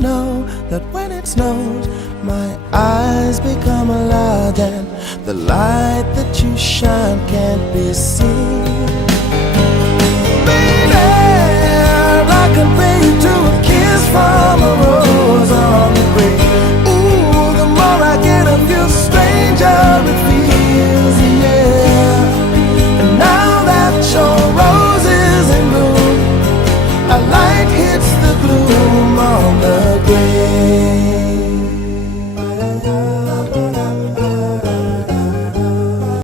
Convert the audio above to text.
know that when it snows, my eyes become large and the light that you shine can't be seen. Baby, I compare you to a kiss from a rose on the grave. Ooh, the more I get of you, stranger it feels, yeah. And now that your rose is in bloom, a light hits the gloom.